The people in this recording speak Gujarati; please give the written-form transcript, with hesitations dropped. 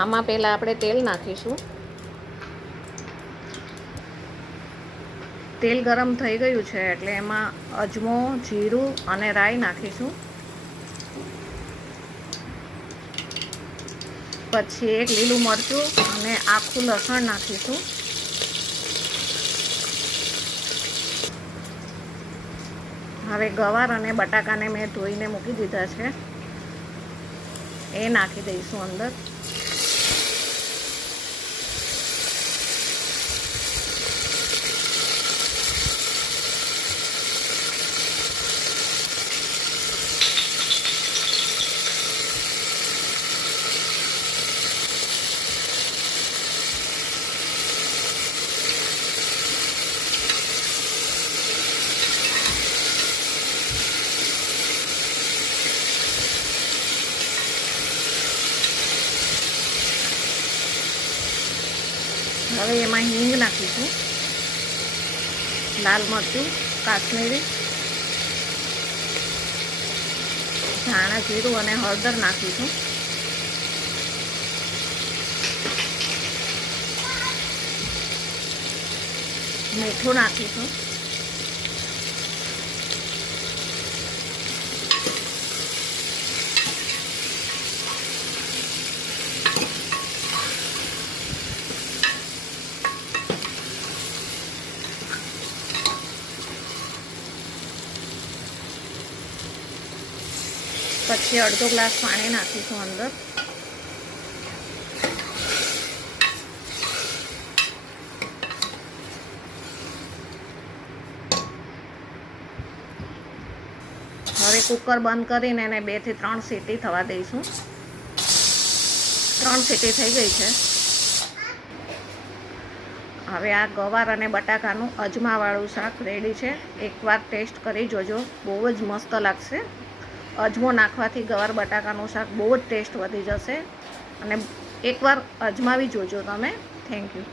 આમાં પહેલાં આપણે તેલ નાખીશું. તેલ ગરમ થઈ ગયું છે એટલે એમાં અજમો, જીરું અને રાઈ નાખીશું. પછી એક લીલું મરચું અને આખું લસણ નાખીશું. હવે ગવાર અને બટાકાને મેં ધોઈને મૂકી દીધા છે, એ નાખી દઈશું અંદર. હવે એમાં હિંગ નાખીશું, લાલ મરચું, કાશ્મીરી, ધાણા જીરું અને હળદર નાખીશું. મીઠું નાખીશું. પછી અડધો ગ્લાસ પાણી નાખીશું અંદર. હવે કુકર બંધ કરીને એને 2 થી 3 સીટી થવા દઈશું. 3 સીટી થઈ ગઈ છે. હવે આ ગવાર અને બટાકાનું અજમાવાળું શાક રેડી છે. એકવાર ટેસ્ટ કરી જોજો, બહુ જ મસ્ત લાગશે. અજમો નાખવાથી ગવાર બટાકાનું શાક બહુ જ ટેસ્ટ વધી જશે અને એકવાર અજમાવી જોજો તમે. Thank you.